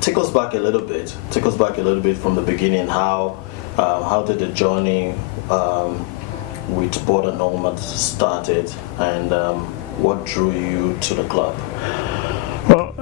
Take us back a little bit. Take us back a little bit from the beginning. How did the journey with Border Nomads started, and what drew you to the club? Well,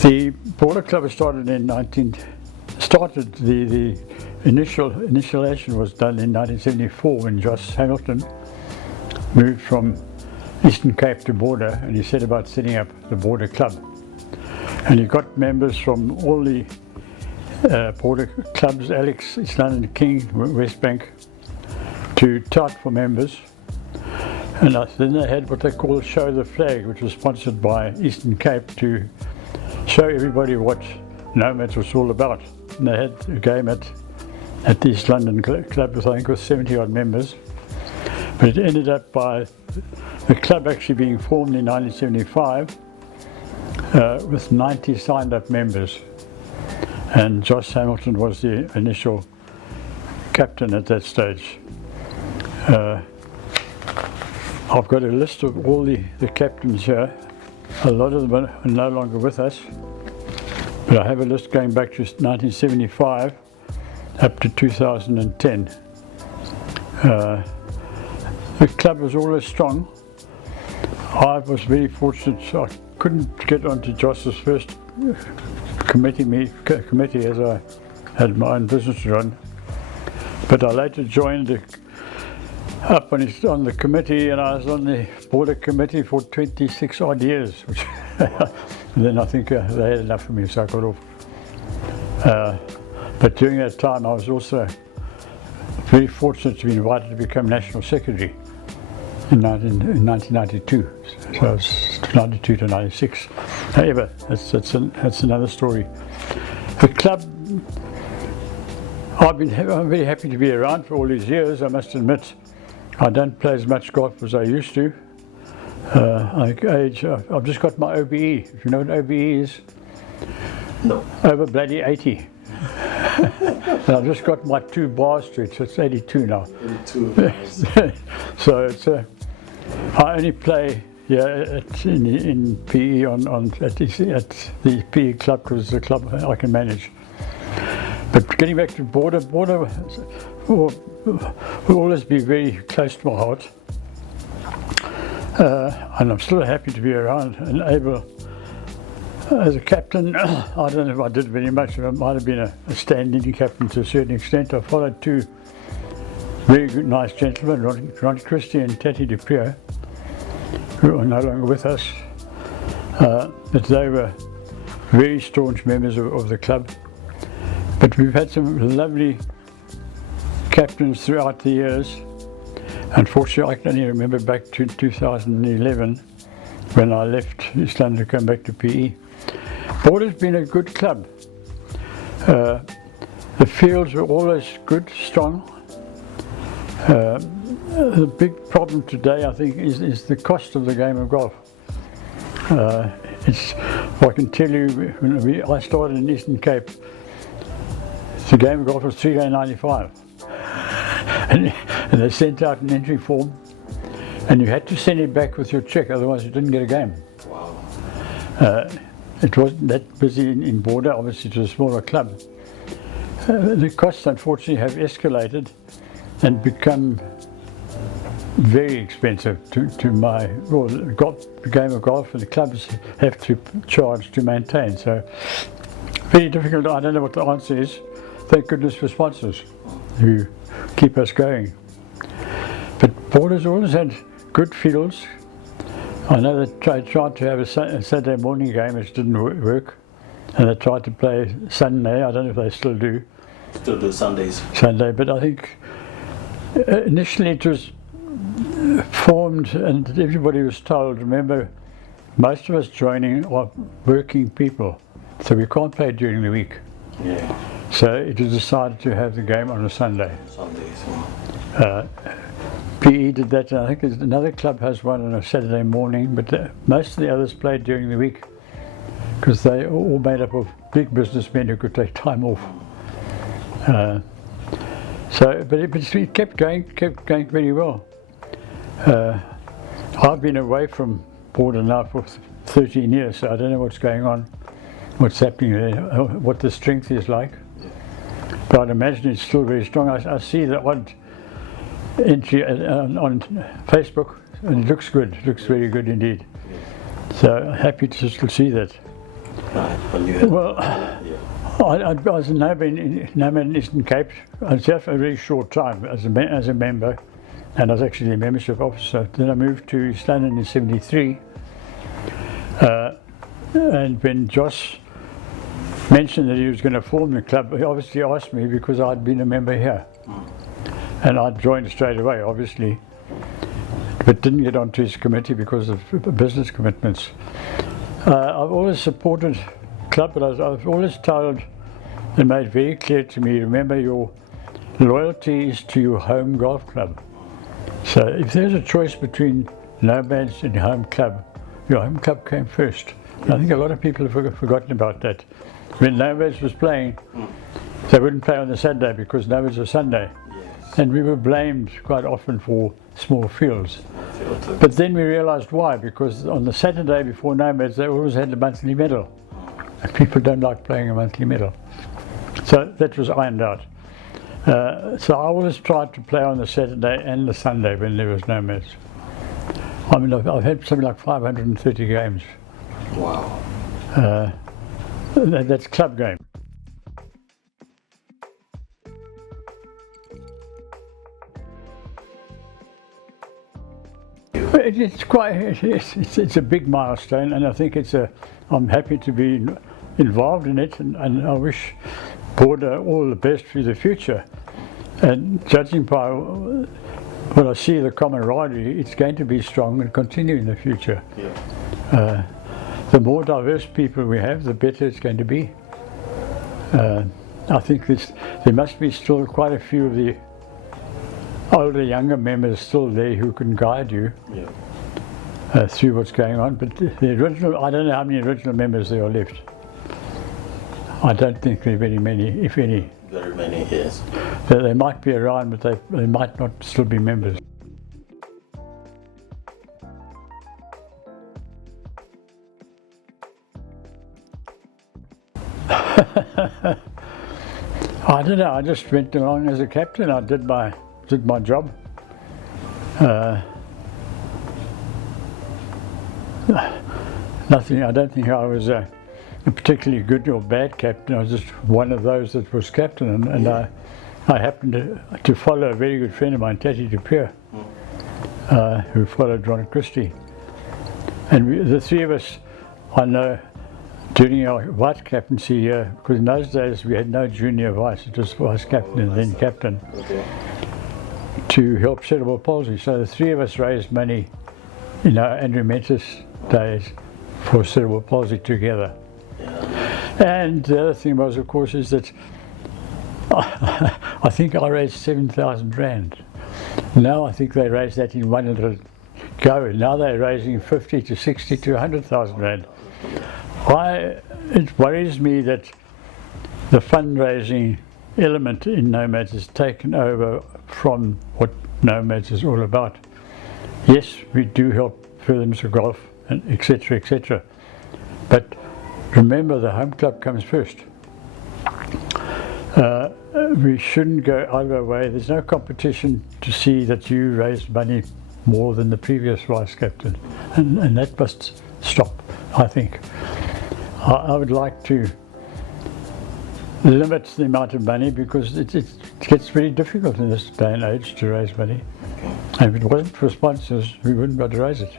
the Border Club started in the initiation was done in 1974 when Josh Hamilton moved from Eastern Cape to Border, and he set about setting up the Border Club. And he got members from all the Border clubs, Alex, East London, King, West Bank, to tout for members. And then they had what they call Show the Flag, which was sponsored by Eastern Cape to show everybody what Nomads was all about. And they had a game at the East London Club with, I think, with 70 odd members. But it ended up by the club actually being formed in 1975 with 90 signed up members. And Josh Hamilton was the initial captain at that stage. I've got a list of all the captains here. A lot of them are no longer with us, but I have a list going back to 1975 up to 2010. The club was always strong. I was very fortunate. I couldn't get onto Josh's first committee as I had my own business to run, but I later joined up on the committee, and I was on the Border Committee for 26 odd years, which then I think they had enough of me, so I got off. But during that time I was also very fortunate to be invited to become National Secretary in 1992, so I was 92 to 96. However, that's another story. The club, I'm very happy to be around for all these years. I must admit, I don't play as much golf as I used to. I've just got my OBE. If you know what OBE is? No. Over bloody 80. And I've just got my 2 bars to it, so it's 82 now. 82. So it's I only play in PE at the PE club because it's a club I can manage. But getting back to Border will always be very close to my heart, and I'm still happy to be around and able. As a captain, I don't know if I did very much. I might have been a stand-in captain to a certain extent. I followed 2 very good, nice gentlemen, Ron Christie and Tati Duprieux, who are no longer with us, but they were very staunch members of the club. But we've had some lovely captains throughout the years. Unfortunately, I can only remember back to 2011 when I left East London to come back to PE. Border's been a good club. The fields were always good, strong. The big problem today, I think, is the cost of the game of golf. I can tell you, when I started in Eastern Cape, the game of golf was $3.95. And they sent out an entry form, and you had to send it back with your check, otherwise you didn't get a game. Wow. It wasn't that busy in Border, obviously it was a smaller club. The costs unfortunately have escalated and become very expensive to my, well, the game of golf and the clubs have to charge to maintain. So very difficult. I don't know what the answer is. Thank goodness for sponsors who keep us going. But Border's always had good fields. I know they tried to have a Saturday morning game, which didn't work, and they tried to play Sunday. I don't know if they still do. Still do Sundays. Sunday, but I think initially it was formed and everybody was told, remember, most of us joining are working people, so we can't play during the week. Yeah. So it was decided to have the game on a Sunday. Sundays. PE did that, and I think another club has one on a Saturday morning, but most of the others played during the week because they all made up of big businessmen who could take time off. But it kept going very well. I've been away from Border now for 13 years, so I don't know what's going on, what's happening there, what the strength is like. But I'd imagine it's still very strong. I see the odd entry on Facebook, and it looks good, looks very good indeed. So happy to still see that. Well, I was a nomad in Eastern Cape. I was there for a very short time as a member, and I was actually a membership officer. Then I moved to East London in '73, and when Josh mentioned that he was going to form the club, he obviously asked me because I'd been a member here, and I joined straight away, obviously, but didn't get onto his committee because of business commitments. I've always supported club, but I've always told and made very clear to me, remember, your loyalty is to your home golf club. So if there's a choice between Nomads and home club, your home club came first. And I think a lot of people have forgotten about that. When Nomads was playing, they wouldn't play on the Saturday because Nomads was Sunday. And we were blamed quite often for small fields. But then we realized why, because on the Saturday before Nomads they always had a monthly medal. And people don't like playing a monthly medal. So that was ironed out. So I always tried to play on the Saturday and the Sunday when there was Nomads. I mean, I've had something like 530 games. Wow. That's club game. It's a big milestone, and I think I'm happy to be involved in it, and I wish Border all the best for the future. And judging by what I see, the camaraderie, it's going to be strong and continue in the future. The more diverse people we have, the better it's going to be. I think there must be still quite a few of the older, younger members still there who can guide you through what's going on. But the original, I don't know how many original members there are left. I don't think there are very many, if any. Very many, yes. They might be around, but they might not still be members. I don't know, I just went along as a captain. I did my job. Nothing, I don't think I was a particularly good or bad captain. I was just one of those that was captain, and I happened to follow a very good friend of mine, Tatty DePere, who followed Ron Christie. And the three of us, I know, during our vice captaincy here, because in those days we had no junior vice, it was vice captain and then captain, to help cerebral palsy. So the three of us raised money in our Andrew Mentis days for cerebral palsy together. And the other thing was, of course, is that I think I raised 7,000 rand. Now I think they raised that in one little go. Now they're raising 50 to 60 to 100,000 rand. It worries me that the fundraising element in Nomads has taken over from what Nomads is all about. Yes, we do help furtherance of golf, and etc., etc. But remember, the home club comes first. We shouldn't go out of our way. There's no competition to see that you raised money more than the previous vice captain, and that must stop, I think. I would like to limit the amount of money because it gets very difficult in this day and age to raise money. And if it wasn't for sponsors, we wouldn't be able to raise it.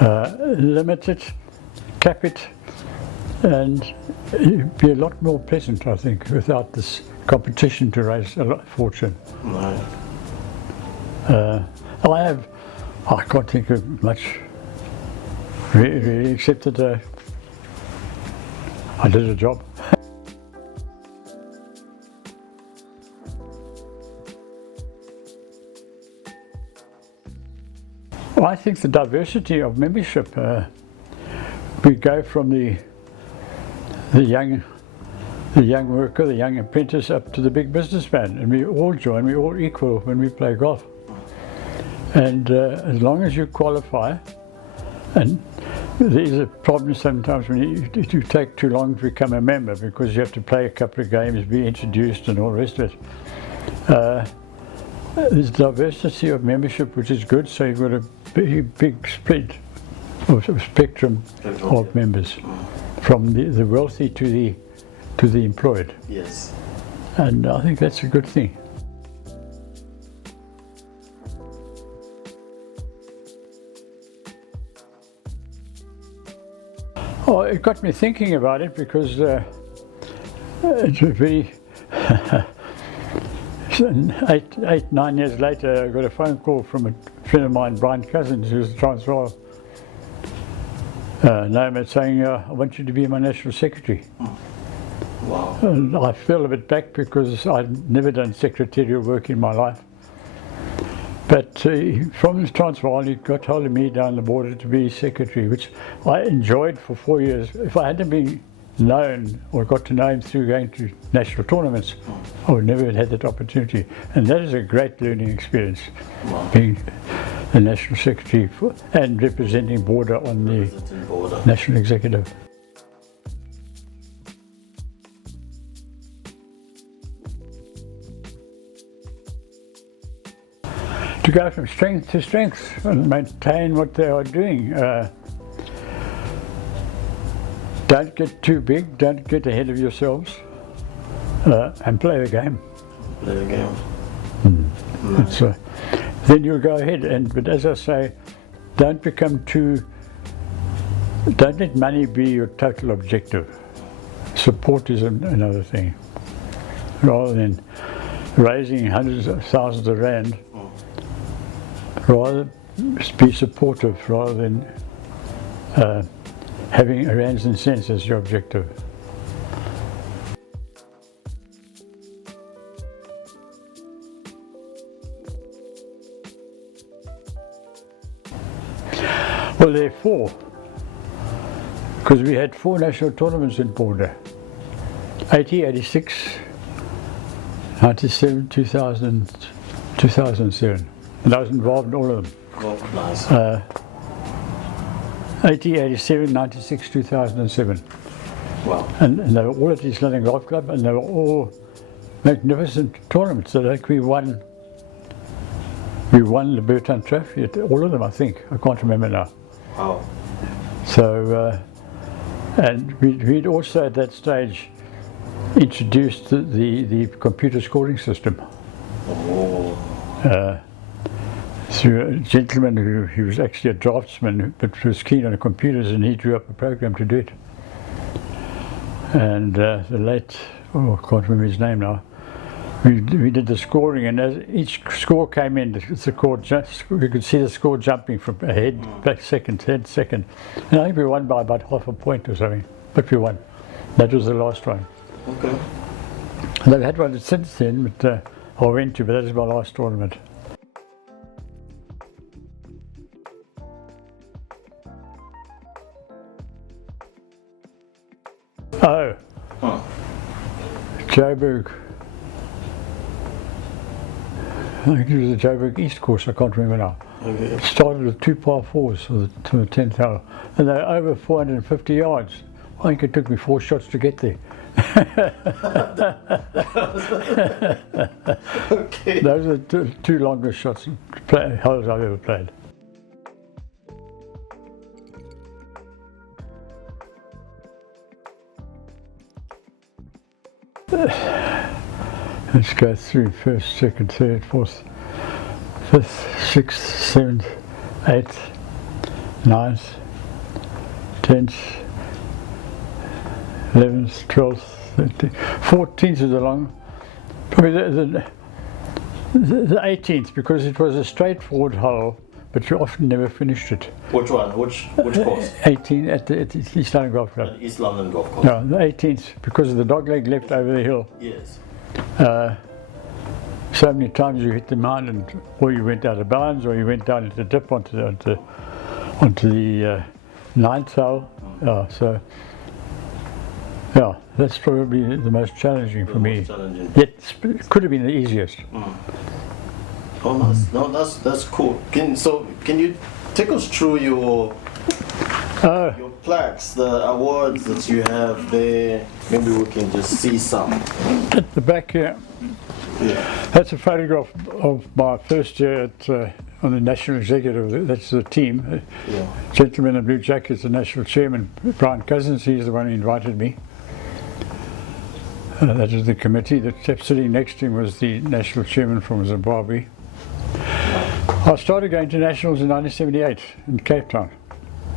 Limit it, cap it, and it'd be a lot more pleasant, I think, without this competition to raise a fortune. I can't think of much really, except that I did a job. Well, I think the diversity of membership, we go from the young worker, the young apprentice, up to the big businessman, and we all join, we're all equal when we play golf. And as long as you qualify, and There is a problem sometimes when you take too long to become a member, because you have to play a couple of games, be introduced and all the rest of it. There's diversity of membership, which is good, so you've got a big spread of spectrum of members, from the wealthy to the employed. Yes. And I think that's a good thing. Oh, it got me thinking about it, because it's a very 9 years later, I got a phone call from a friend of mine, Brian Cousins, who's a Transvaal nomad, saying, I want you to be my national secretary. Wow. And I fell a bit back, because I'd never done secretarial work in my life. But from the Transvaal, he got hold of me down the border to be secretary, which I enjoyed for 4 years. If I hadn't been known or got to know him through going to national tournaments, I would never have had that opportunity. And that is a great learning experience, being the national secretary and representing Border on the national executive. To go from strength to strength and maintain what they are doing. Don't get too big, don't get ahead of yourselves, and play the game. Play the game. Nice. Then you'll go ahead, but as I say, don't let money be your total objective. Support is another thing. Rather than raising hundreds of thousands of rand, rather be supportive rather than having rands and cents as your objective. Well, there are 4, because we had 4 national tournaments in Border: 80, 86, 97, 2000, 2007. And I was involved in all of them. Oh, nice. 80, 87, 96, 2007. Wow. And they were all at East London Golf Club, and they were all magnificent tournaments. So like we won the Bertrand Trophy at all of them, I think. I can't remember now. Wow. So, and we'd also at that stage introduced the computer scoring system. Oh. Through a gentleman who was actually a draftsman, but was keen on computers, and he drew up a program to do it. And the late, I can't remember his name now, we did the scoring, and as each score came in, we could see the score jumping from ahead, back second, head second. And I think we won by about half a point or something, but we won. That was the last one. Okay. And I've had one since then, but I went to, but that is my last tournament. Oh, Joburg. I think it was the Joburg East course, I can't remember now. Okay. It started with 2 par 4s for the 10th hole, and they were over 450 yards. I think it took me 4 shots to get there. Okay. Those are the 2 longest shots holes I've ever played. Let's go through first, second, third, fourth, fifth, sixth, seventh, eighth, ninth, 10th, 11th, 12th, 13th, 14th is along, probably the 18th, because it was a straightforward hole, but you often never finished it. Which one? Which course? 18 at the East London Golf Club. At East London Golf Course. No, the 18th, because of the dogleg left over the hill. Yes. So many times you hit the mountain, or you went out of bounds, or you went down into the dip onto the 9th hole. So yeah, that's probably the most challenging for me. Yet it could have been the easiest. Oh, nice. No, that's cool. Can you take us through your Your plaques, the awards that you have there, maybe we can just see some. At the back here, Yeah. that's a photograph of my first year at, on the national executive. That's the team. Yeah. Gentleman in blue jacket, the national chairman, Brian Cousins. He's the one who invited me. That is the committee. The chap sitting next to him was the national chairman from Zimbabwe. I started going to nationals in 1978 in Cape Town.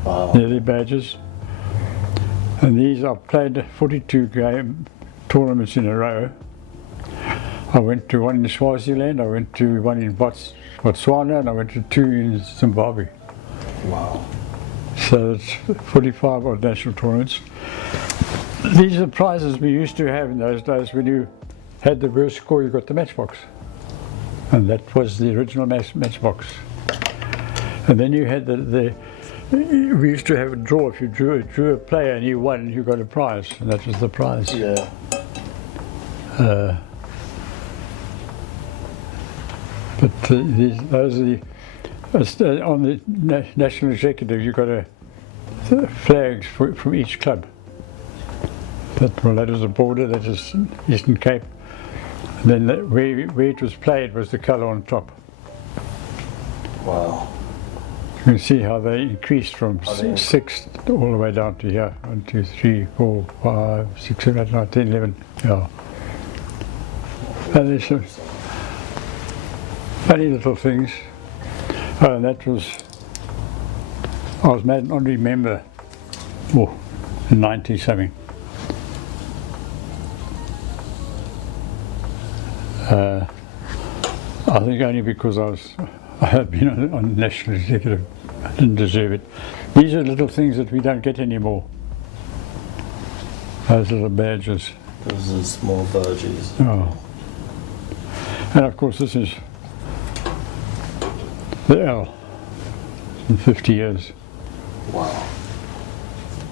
Wow. They're the badges. And these I played 42 game tournaments in a row. I went to one in Swaziland, I went to one in Botswana, and I went to two in Zimbabwe. Wow. So it's 45 odd national tournaments. These are the prizes we used to have in those days. When you had the worst score, you got the matchbox. And that was the original matchbox. And then you had we used to have a draw. If you drew a player and you won, you got a prize, and that was the prize. Yeah. But those are the, on the national executive, you got flags from each club. That is the border, that is Eastern Cape. And then where it was played was the colour on top. Wow. You can see how they increased from 6 all the way down to here. 1, 2, 3, 4, 5, 6, 7, 8, 9, 10, 11. Yeah. And there's some funny little things. Oh, and that was, I was made an honorary member in 90 something. I think only because I had been on the national executive. I didn't deserve it. These are little things that we don't get anymore. Those little badges. Those are small badges. Oh. And of course this is the L in 50 years. Wow.